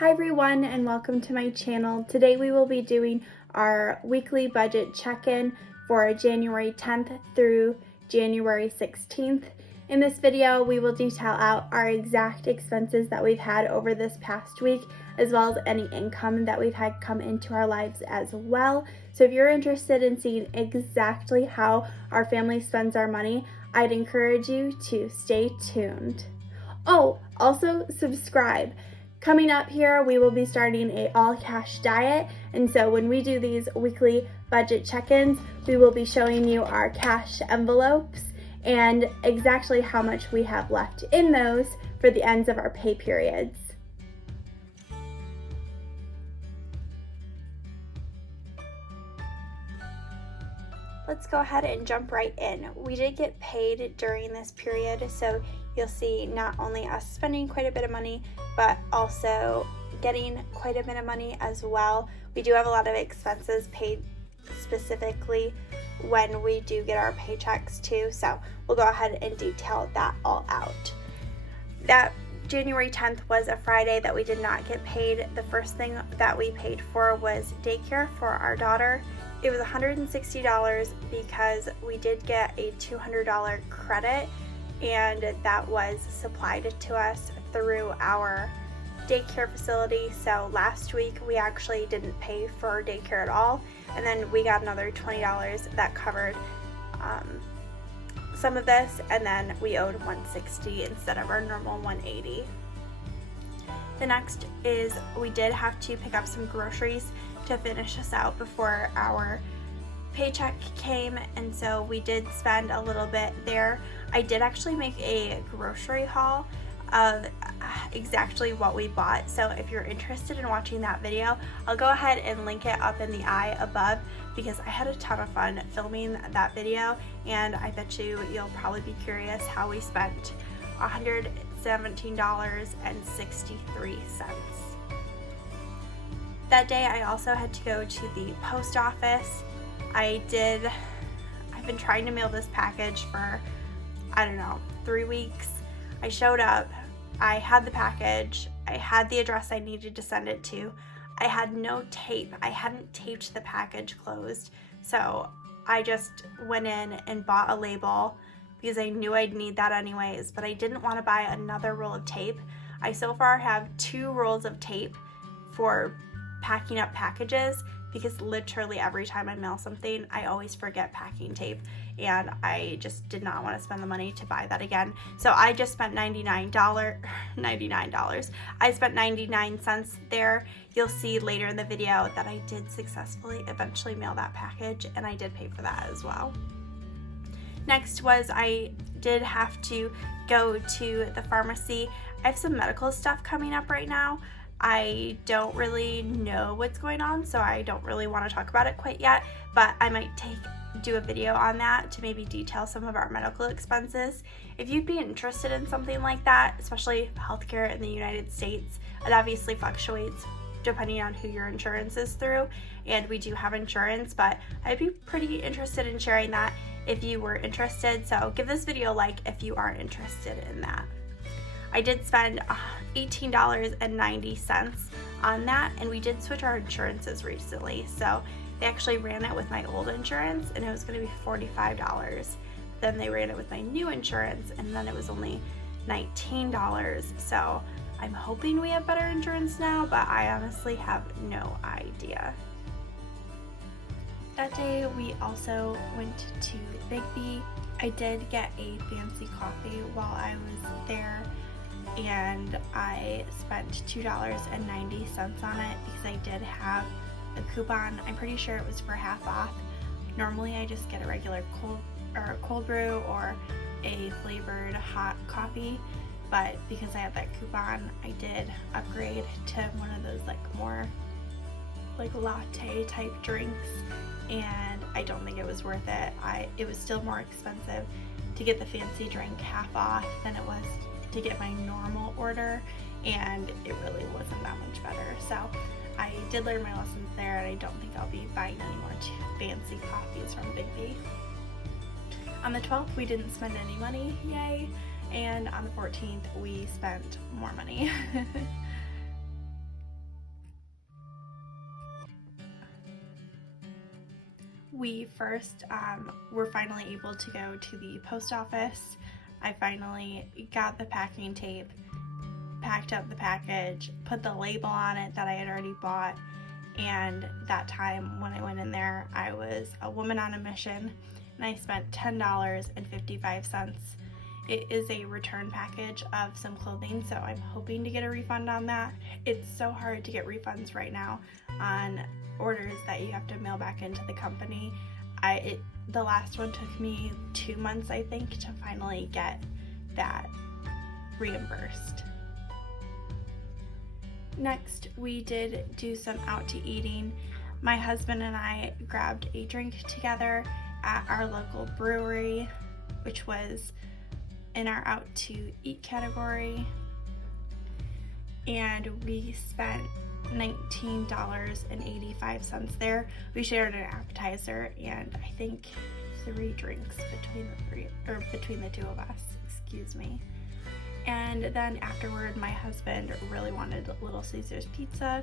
Hi everyone and welcome to my channel. Today we will be doing our weekly budget check-in for January 10th through January 16th. In this video we will detail out our exact expenses that we've had over this past week, as well as any income that we've had come into our lives as well. So if you're interested in seeing exactly how our family spends our money, I'd encourage you to stay tuned. Oh, also subscribe. Coming up here, we will be starting a all-cash diet, and so when we do these weekly budget check-ins, we will be showing you our cash envelopes and exactly how much we have left in those for the ends of our pay periods. Let's go ahead and jump right in. We did get paid during this period, so you'll see not only us spending quite a bit of money, but also getting quite a bit of money as well. We do have a lot of expenses paid specifically when we do get our paychecks too, so we'll go ahead and detail that all out. That January 10th was a Friday that we did not get paid. The first thing that we paid for was daycare for our daughter. It was $160 because we did get a $200 credit, and that was supplied to us through our daycare facility. So last week we actually didn't pay for daycare at all, and then we got another $20 that covered some of this, and then we owed $160 instead of our normal $180. The next is we did have to pick up some groceries to finish us out before our paycheck came, and so we did spend a little bit there. I did actually make a grocery haul of exactly what we bought, so if you're interested in watching that video, I'll go ahead and link it up in the eye above, because I had a ton of fun filming that video, and I bet you'll probably be curious how we spent $117.63. That day I also had to go to the post office. I've been trying to mail this package for, I don't know, 3 weeks. I showed up, I had the package, I had the address I needed to send it to. I had no tape. I hadn't taped the package closed, so I just went in and bought a label because I knew I'd need that anyways, but I didn't want to buy another roll of tape. I so far have 2 rolls of tape for packing up packages, because literally every time I mail something, I always forget packing tape, and I just did not want to spend the money to buy that again. So I just spent $99. I spent 99 cents there. You'll see later in the video that I did successfully eventually mail that package, and I did pay for that as well. Next was I did have to go to the pharmacy. I have some medical stuff coming up right now. I don't really know what's going on, so I don't really want to talk about it quite yet, but I might do a video on that to maybe detail some of our medical expenses. If you'd be interested in something like that, especially healthcare in the United States, it obviously fluctuates depending on who your insurance is through, and we do have insurance, but I'd be pretty interested in sharing that if you were interested, so give this video a like if you are interested in that. I did spend $18.90 on that, and we did switch our insurances recently, so they actually ran it with my old insurance and it was going to be $45. Then they ran it with my new insurance and then it was only $19. So I'm hoping we have better insurance now, but I honestly have no idea. That day we also went to Big B. I did get a fancy coffee while I was there, and I spent $2.90 on it because I did have a coupon. I'm pretty sure it was for half off. Normally I just get a regular cold brew or a flavored hot coffee, but because I had that coupon, I did upgrade to one of those more latte type drinks, and I don't think it was worth it. It was still more expensive to get the fancy drink half off than it was to get my normal order, and it really wasn't that much better. So I did learn my lessons there, and I don't think I'll be buying any more fancy coffees from Big B. On the 12th, we didn't spend any money, yay, and on the 14th, we spent more money. We first were finally able to go to the post office. I finally got the packing tape, packed up the package, put the label on it that I had already bought, and that time when I went in there, I was a woman on a mission, and I spent $10.55. It is a return package of some clothing, so I'm hoping to get a refund on that. It's so hard to get refunds right now on orders that you have to mail back into the company. The last one took me 2 months, I think, to finally get that reimbursed. Next, we did do some out to eating. My husband and I grabbed a drink together at our local brewery, which was in our out to eat category, and we spent $19.85 there. We shared an appetizer and I think 3 drinks between the two of us, excuse me. And then afterward, my husband really wanted Little Caesars pizza,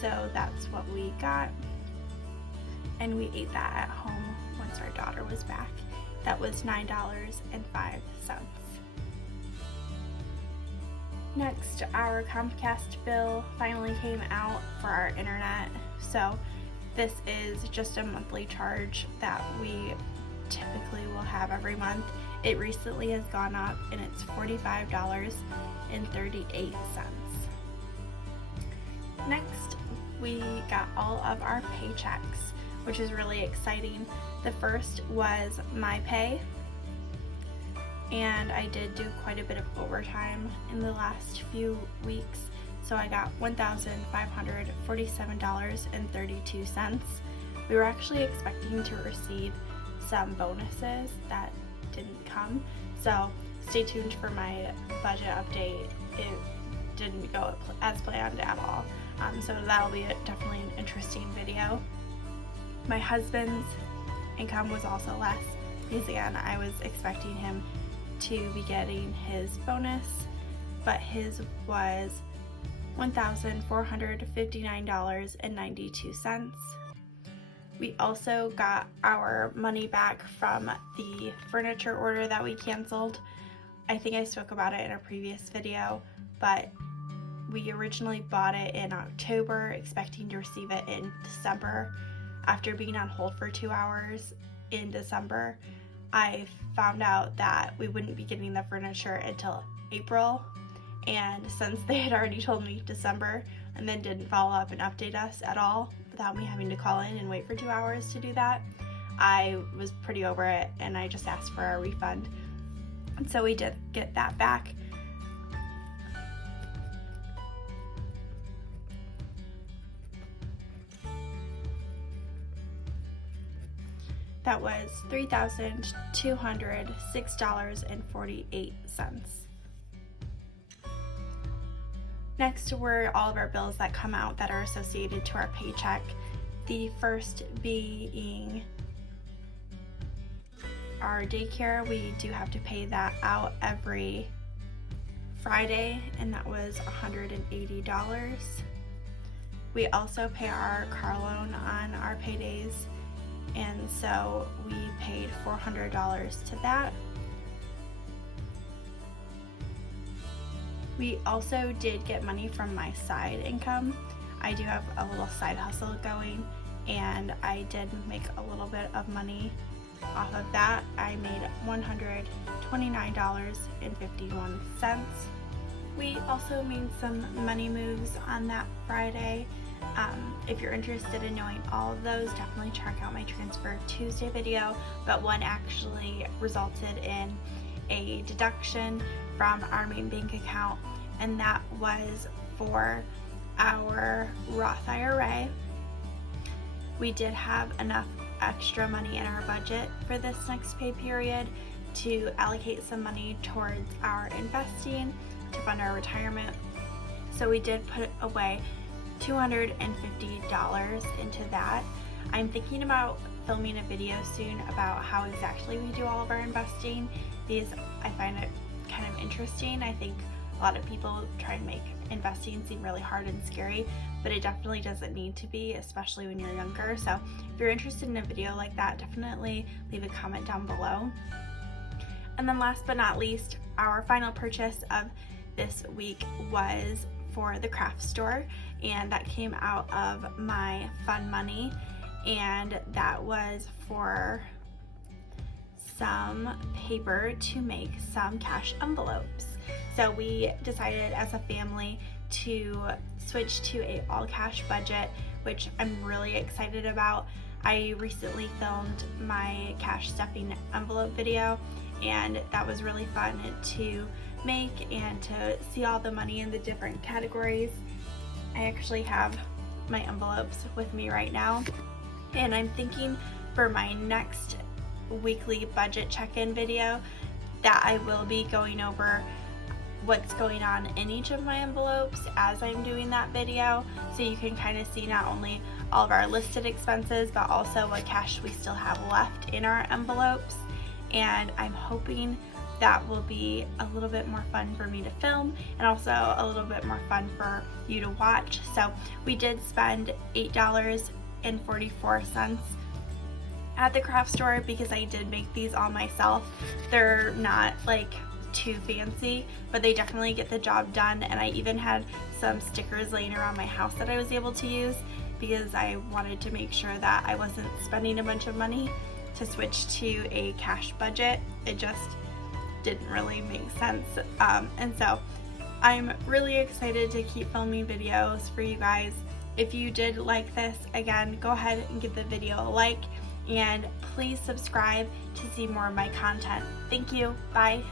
so that's what we got, and we ate that at home once our daughter was back. That was $9.05. Next, our Comcast bill finally came out for our internet. So this is just a monthly charge that we typically will have every month. It recently has gone up and it's $45.38. Next, we got all of our paychecks, which is really exciting. The first was my pay, and I did do quite a bit of overtime in the last few weeks, so I got $1,547.32. We were actually expecting to receive some bonuses that didn't come, so stay tuned for my budget update. It didn't go as planned at all, so that'll be definitely an interesting video. My husband's income was also less because, again, I was expecting him to be getting his bonus, but his was $1,459.92. We also got our money back from the furniture order that we canceled. I think I spoke about it in a previous video, but we originally bought it in October, expecting to receive it in December. After being on hold for 2 hours in December, I found out that we wouldn't be getting the furniture until April, and since they had already told me December and then didn't follow up and update us at all without me having to call in and wait for 2 hours to do that, I was pretty over it and I just asked for a refund. And so we did get that back. That was $3,206.48. Next were all of our bills that come out that are associated to our paycheck. The first being our daycare. We do have to pay that out every Friday, and that was $180. We also pay our car loan on our paydays, and so we paid $400 to that. We also did get money from my side income. I do have a little side hustle going, and I did make a little bit of money off of that. I made $129.51. We also made some money moves on that Friday. If you're interested in knowing all of those, definitely check out my Transfer Tuesday video, but one actually resulted in a deduction from our main bank account, and that was for our Roth IRA. We did have enough extra money in our budget for this next pay period to allocate some money towards our investing to fund our retirement. So we did put away $250 into that. I'm thinking about filming a video soon about how exactly we do all of our investing, because I find it kind of interesting. I think a lot of people try and make investing seem really hard and scary, but it definitely doesn't need to be, especially when you're younger. So if you're interested in a video like that, definitely leave a comment down below. And then last but not least, our final purchase of this week was for the craft store, and that came out of my fun money, and that was for some paper to make some cash envelopes. So we decided as a family to switch to a all cash budget, which I'm really excited about. I recently filmed my cash stuffing envelope video, and that was really fun to make and to see all the money in the different categories. I actually have my envelopes with me right now, and I'm thinking for my next weekly budget check-in video that I will be going over what's going on in each of my envelopes as I'm doing that video, so you can kind of see not only all of our listed expenses but also what cash we still have left in our envelopes. And I'm hoping that will be a little bit more fun for me to film, and also a little bit more fun for you to watch. So we did spend $8.44 at the craft store because I did make these all myself. They're not like too fancy, but they definitely get the job done, and I even had some stickers laying around my house that I was able to use because I wanted to make sure that I wasn't spending a bunch of money to switch to a cash budget. It just didn't really make sense, and so I'm really excited to keep filming videos for you guys. If you did like this, again, go ahead and give the video a like, and please subscribe to see more of my content. Thank you. Bye.